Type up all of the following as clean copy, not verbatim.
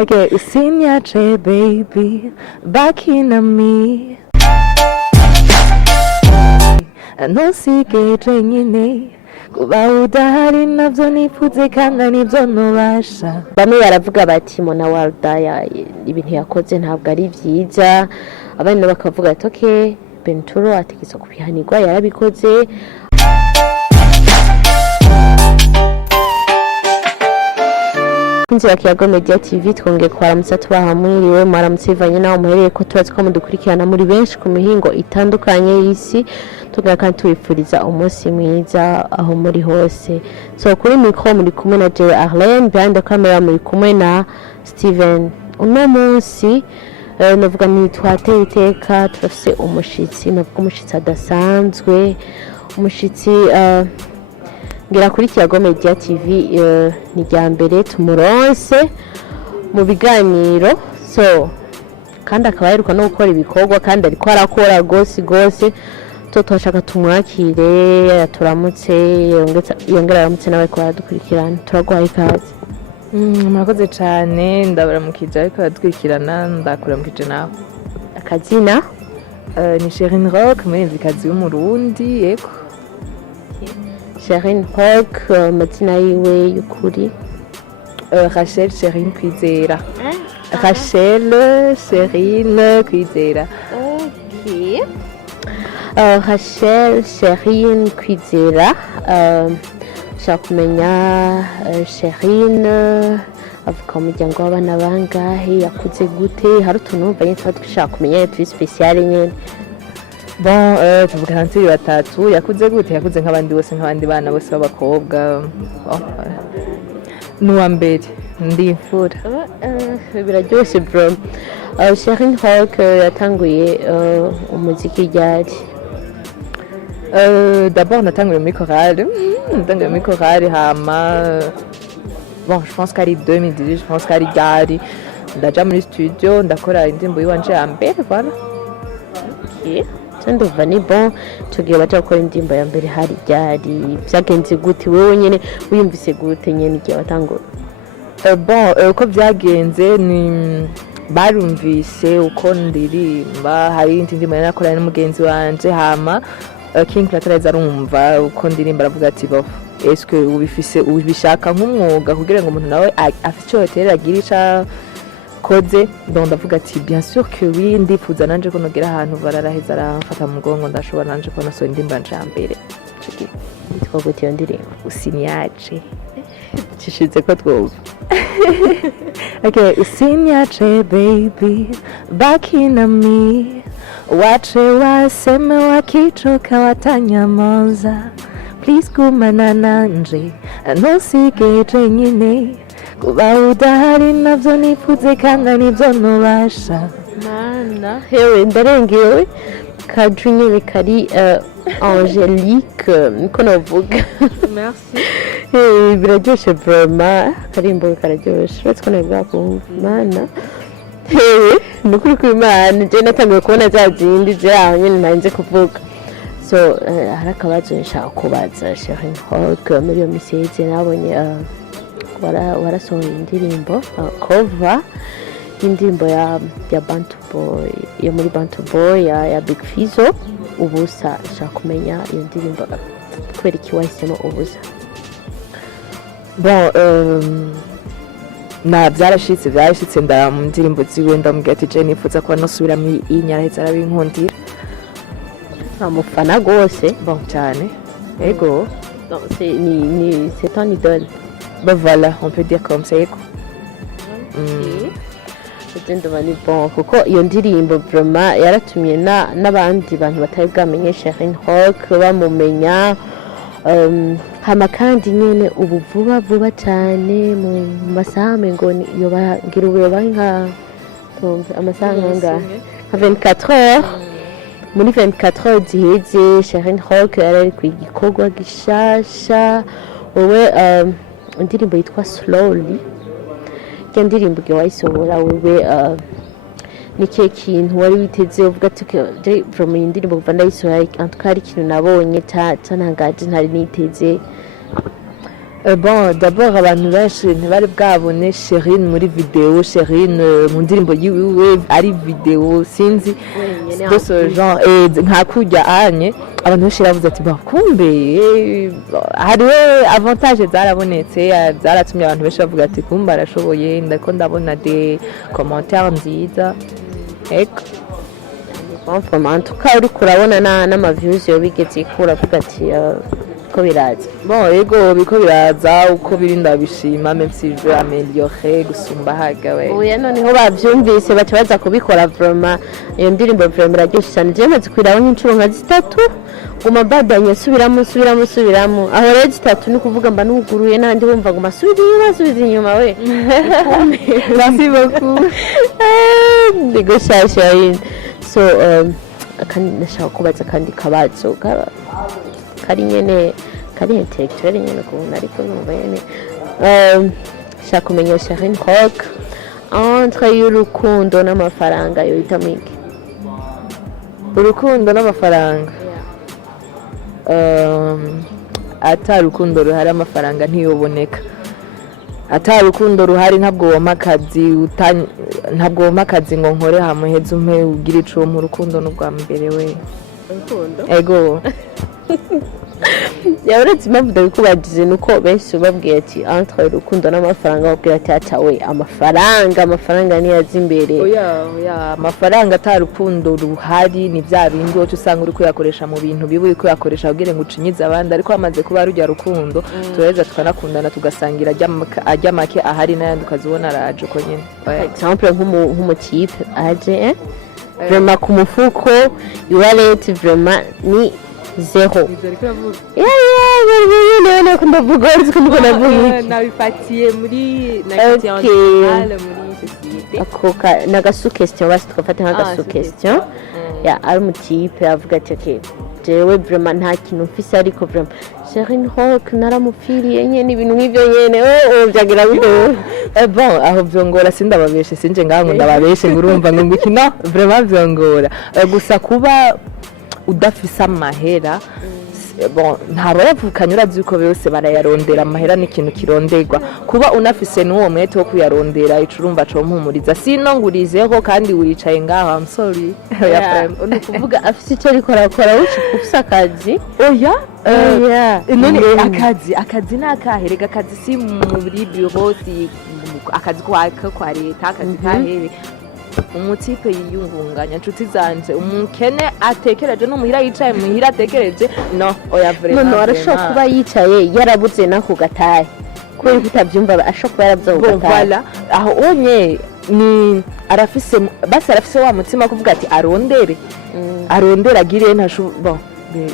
Okay, usiniache baby, baki na mi, ntusige nyine kuba udahari navyo nifuze kandi nivyo nubasha. Bamwe baravuga bati Mona Warda ibintu yakoze ntabwo ari vyiza, abandi bakavuga ati okay Benturo ategetswe kubihanirwa yarabikoze. Inzira Kiyago Media TV twongeye kwaramutsa tubahamwiriwe mwaramutse ivanye naho muhereye ko tubazi ko mudukurikirana muri benshi ku mihingo itandukanye y'isi, tugira kandi tubifuriza umunsi mwiza aho muri hose. So kuri mikro muri kumwe na Jerry Arlene, behind the camera muri kumwe na Steven. Uno munsi navuga ni twateye iteka turafise umushitsi, navuga umushitsi adasanzwe, umushitsi ngira kuri Kiyago Media TV ni rya mbere tumuronse mu biganiro, so kandi akaba yeruka no gukora ibikorwa kandi ariko arakora gose twashaka tumwakire turamutse yongera aramutse nawe ko yadukurikirana. Turaguhaye ikaze. Murakoze cyane, ndabaramukije ariko yadukurikirana, ndakuramukije nawe. Akazina ni Sherine Rock, umuririmbyikazi w'umurundi. Yego Sherine Rock, amazina yiwe y'ukuri Rachel Sherine Kwizera. Rachel Sherine Kwizera. Okay. Rachel Sherine Kwizera, ushaka kumenya Sherine avuka mu muryango w'abana bangahe, yakuze gute, hari utuntu numva nyine tuba dushaka kumenya turi special nyine. Bon, tuvuga hansi batatu, yakuze gute, yakuze nk'abandi bose, nk'abandi bana bose b'abakobwa. Nuwa mbere ndi imfura. Biraryoshe bro. Sherine Rock yatanguye umuziki ryari? D'abord natanguye muri chorale, hama bon, je pense qu'ari 2018, je pense qu'ari gari ndaja muri studio ndakora indirimbo yiwanje ya mbere, voilà. Okay. Ndumva ni bon, tugiye baje gukora indirimbo ya mbere hari ryari, byagenze gute, wewe nyene wiyumvise gute nyene igihe watangura? Bon, uko byagenze ni barumvise uko ndirimba, hari indirimbo nakorana n'umugenzi wanje, hama King Platnumz arumva uko ndirimba aravuga ati bo est-ce que ubishaka nk'umwuga kugira ngo umuntu nawe afite icyo yoterera agira ica koze. Donc ndavuga ati bien sûr que oui, ndifuza nanje ko nogera ahantu bararaheza aramfata mu mugongo ndashobora nanje ko naso indirimbo nanje ya mbere. Yitwa gute iyo ndirimbo? Usiniache. Cishize ko twumva. Okay, usiniache baby, baki na mi, wache waseme wakichoka watanyamaza, please gumana nanje, ntusige nyine kuba udahari navyo nifuze kandi nivyo nubasha. Mana hewe ndarengewe kadri nyine kari Angelique niko navuga. Merci. Biraryoshe vraiment, karimbo kararyoshe, uretse ko nabwo kumva. Mana nukuri kw'Imana je natangiye kubona za zindi ziraho nyine ntanze kuvuga. So hari akabazo nshaka kubaza Sherine Rock, muri iyo miseze nabonye warasohoye indirimbo cover y'indirimbo ya Bantu Boy, yo muri Bantu Boy ya Big Fizzo, ubusa. Nshaka kumenya iyo ndirimbo kubera iki wahisemo ubusa? Bon, na byarashitse nda mu ndirimbo ziwe ndamubwira ati je nifuza kuba nosubira mu inyaraheza arabinkundira. Amufana gose. Bon cyane. Ego. Non, c'est ton idole. Ben voilà, on peut dire comme ça. Ego. Ndumva ni bon kuko iyo ndirimbo vraiment yaratumye n'abandi bantu batari bwamenye Sherine Rock bamumenya. Hama kandi nyene ubu vuba cyane mu masaha mengo ngira ubuyoba nka amasaha nka 24 heures. Muri 24 heures ziheze Sherine Rock yarari ku gikorwa gishasha, wowe indirimbo yitwa Slowly. Iyo ndirimbo igihe wayisohora wewe n'ikihe kintu wari witeze uvuga ati from iyi ndirimbo kuva ndayisohora antuka hari ikintu nabonye cyantangaje ntari niteze? Bon, d'abord abantu benshi ntibari bwabone Sherine muri video, Sherine mu ndirimbo yiwe ari video sinzi de ce genre nka kurya anye abantu benshi bavuze ati bakumbe hariho avantage zarabonetse zaratumye abantu benshi bavuga ati kumba arashoboye ndako ndabona de commentaires nziza eko en tout cas uri kurabona n'ama views yo bigeze kura vuga ati ko biraza bon ego biko biraza uko birinda bishima même si je veux améliorer gusumba hagawe oya noneho bavyumvise baca baza kubikora vraiment iyo ndirimbo vraiment iraryoshe cyane je maze kwiraho nk'incuro nka zitatu guma badanye subiramo aho rero zitatu ni kuvuga mba nuguruye nandi wumva ngo masubize inyuma we merci beaucoup ndigo shasha so kandi nashaka kubaza kandi kabazo kari nyene kari intellectuel nyene kubona ariko numva nyene shaka kumenya Sherine Rock entre y'urukundo n'amafaranga yo itamike urukundo n'amafaranga ata rukundo ruhari amafaranga ntiyoboneka ata rukundo ruhari ntabwo woma akazi ngo nkore hamuheze umpe ugira ico mu rukundo n'ubwa mbere we urukundo ego yaburetse impamvu ndabikubagize nuko benshi babwiye ati entre urukundo n'amafaranga babwira ati atawe amafaranga niyo aza imbere oya amafaranga ata rukundo ruhari ni bya bindi wowe usanga uri kuyakoresha mu bintu bibi uri kuyakoresha kugira ngo ucinyize abandi ariko bamaze kuba rujya rukundo tureza tukanakundana tugasangira ajya make ahari n'ayandi ukazibona araje uko nyine exemple nk'umukipe aje vraiment ku mufuko iwaleti vraiment ni zero ndavuga nabifatiye muri n'agasu question basi tugafata nk'agasu question ari umutipe avuga ati okay jewe vraiment nta kintu mfise ariko vraiment Sherine Rock naramupfiriye nyene ibintu nk'ivyo nyene byagira bito bon aho vyongora sindababeshe sinje ngaho ndababeshe ngurumva ngo ngikina vraiment vyongora gusa kuba udafise amahera bon ntaro yavukanye urazi uko bose barayarondera amahera n'ikintu kironderwa kuba unafise n'uwo mwete wo kuyarondera icurumva co mpumuriza sino ngurizeho kandi uricaye ngaho I'm sorry uri kuvuga afise icyo ariko arakora ufise akazi oya none akazi n'akaherega akazi si muri bureau si akazi kwa leta akazi kahere umutipe yiyungunganya inshuti zanje umukene atekereje n'umuhira yicaye muhira atekereje no oya vraiment no arashobora kuba yicaye yarabuze nako gataye kubera kutabyumva ashobora kuba yarabuze gataye voilà aho onye ni arafise wa mutima kuvuga ati arondera agire ntasho bon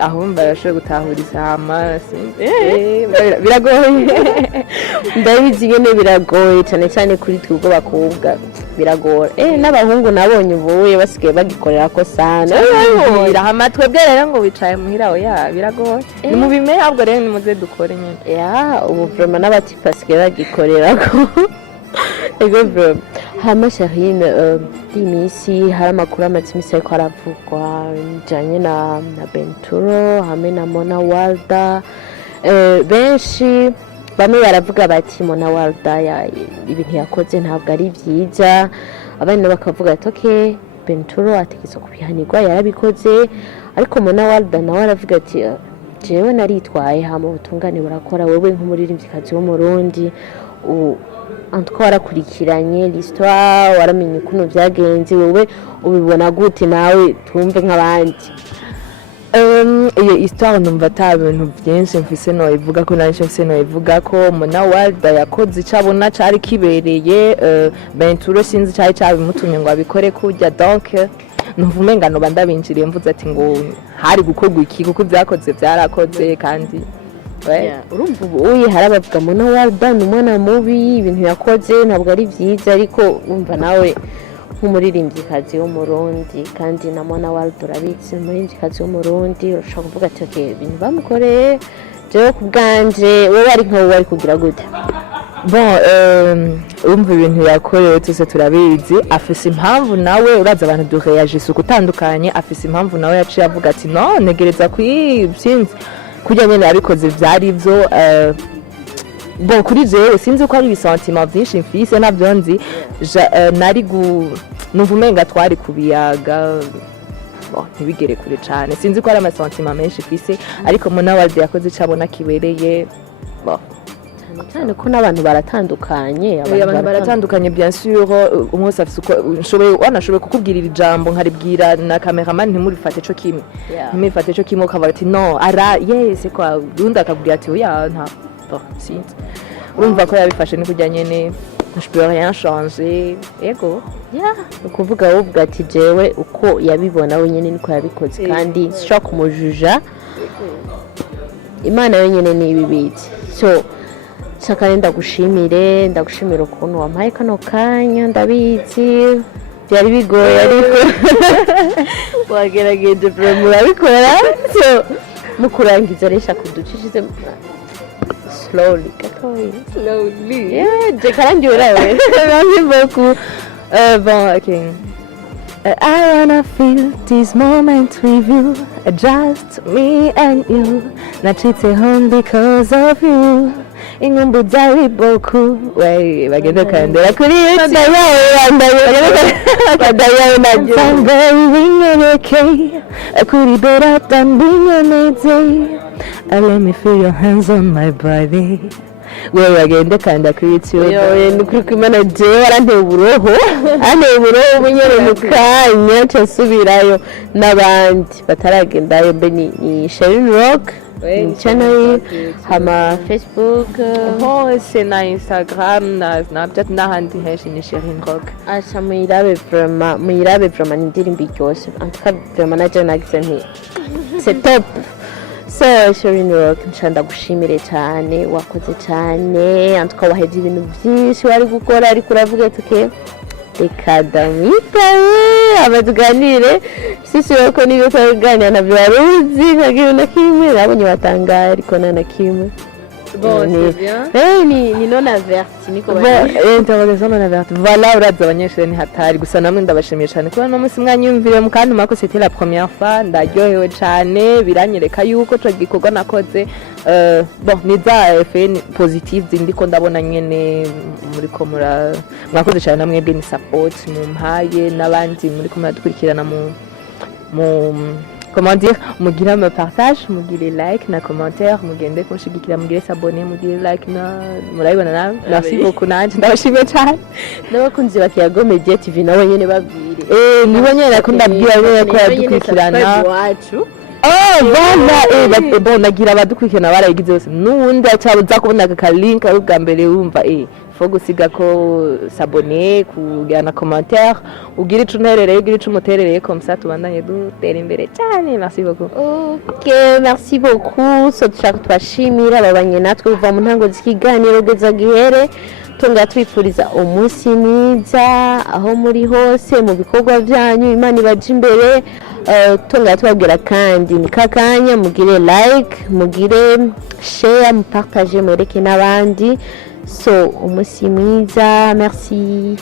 aho mbarashoboye gutahuriza hama biragoye ndabizi nyene biragoye cyane kuri twebwe bakobwa biragora n'abahungu nabonye ubuye basigaye bagikorera ko sana hama twebwe rero ngo wicaye muhira oya biragoye ni mu bimeye ahubwo rero nimuze dukore nyene ubu vraiment n'abatipe basigaye bagikorera ko ego vraiment hama Sherine imisi hari amakuru amaze imisi ariko aravugwa njanye na Benturo hamwe na Mona Walda benshi bamwe baravuga bati Mona Walda ibintu yakoze ntabwo ari byiza abandi bakavuga ati okay Benturo ategetse kubihanirwa yarabikoze ariko Mona Walda nawe aravuga ati jewe naritwaye hama ubutungane burakora wewe nk'umuririmbyikazi wo mu Burundi antwa warakurikiranye l'histoire waramenye ukuntu byagenze wowe ubibona gute nawe tumve nk'abandi iyo histoire numva ata bintu byinshi mfise no ivuga ko nanje mfise no ivuga ko Mona Walda yakoze icabona cari kibereye Benturo sinzi cari cabimutumye ngo abikore kurya donc numva umengano bandabinjiriye mvuze ati ngo hari gukorwa iki kuko byakoze byarakoze kandi urumva ubu harabavuga Mona Walda ni umwana mubi ibintu yakoze ntabwo ari byiza ariko umva nawe nk'umuririmbyikazi wo mu Burundi kandi na Mona Walda urabitse umuririmbyikazi wo mu Burundi ushobora kuvuga ati okay ibintu bamukoreye jewe ku bwanje wowe ari nkawe wari kugira gute bon umva ibintu yakorewe twese turabizi afise impamvu nawe uraza abantu dureagisse ukutandukanye afise impamvu nawe yaciye avuga ati no negereza kwibsinzi kujya nyene abikoze vyari byo bon kuri jewe sinzi ko ari ibisantima byinshi mfise nabyo nzi nari numva umenga twari kubiyaga ntibigere kure cyane sinzi ko ari amasantima menshi mfise ariko muna walde yakoze icabona kibereye cyane ko n'abantu baratandukanye abantu baratandukanye bien sûr umwose afise uko wanashoboye kukubwirira ijambo nkaribwira na cameraman ntimurifate cyo kimwe ntimurifate cyo kimwe ukavuga ati no ara yes quoi undi akabwira ati oya nta sinzi urumva ko yabifashe ni kujya nyene je peux rien changer ego ukuvuga wowe ati jewe uko yabibona wenyine niko yabikoze kandi sho kumujuja Imana wenyine ni ibibitse so Shaka ndagushimira ukuntu wampaye kano kanya ndabizi byari bigoye ariko wagerageje murabikora so mukurangiza resha kuducishize slowly je kandi urawe merci beaucoup bon okay I wanna feel this moment with you, just me and you. Nachitse home because of you. Ingumbu zawi boku. Wait, bagenda kandera kuri YouTube. I'm very okay. Kuri better than being amazing. Let me feel your hands on my body. Wewe bagenda kanda kuri YouTube. Yo nukuri kwimana je waranteye uburoho. Bunyere mu kanya cyasubirayo n'abandi bataragendayo mbe ni Sherin Rock. Channel hama Facebook hose na Instagram na Snapchat n'ahandi henshi ni Sherin Rock. Acha muyirabe vraiment indirimbo iryoshe antuka vraiment naje nagize nti c'est top. So Sherin Rock nshanda gushimire cyane wakoze cyane antuka wahevye ibintu byinshi wari gukora ariko uravuga tuke ekadamitawe abatuganire sisi wako niyo kuganira na byaruzi nkagira na kimwe nabonye batangaye ariko na kimwe bon c'est bien ni non averti niko interrogation non averti voilà uraza abanyeshuri ni hatari gusa namwe ndabashimiye cyane kuba no musi mwanyumvire mu kandi mako c'était la première fois ndaryohewe cyane biranyereka yuko cyo gikorwa nakoze bon ni za effet positive zindi ko ndabona nyene muri ko mwakoze cyane namwe bwe ni support mu mpaye n'abandi muri ko muradukurikirana mu comment dire mugira me partage mugire like na commentaire mugende kunshigikira mugire s'abonner mugire like na murayibona nawe merci beaucoup nanje ndabashimiye cyane n'abakunzi ba Kiyago Media TV nabo nyene babwire nibo nyene ko ndabwira nyene ko yadukurikirana wacu voilà bon nagira abadukurikirana barayigize yose n'undi acabuza kubona aka link ari bwa mbere wumva faut gusiga ko s'abonner kugana commentaire ugira ico nterereye ugira ico muterereye comme ça tubandanye dutera imbere cyane merci beaucoup. OK merci beaucoup so dushaka twashimira babanye natwe uva mu ntango z'ikiganiro geza gihere tunga twifuriza umunsi mwiza aho muri hose mu bikorwa byanyu Imana ibaje imbere tunga twabwira kandi ni kakanya mugire like mugire share mupartage mureke n'abandi so umunsi mwiza merci.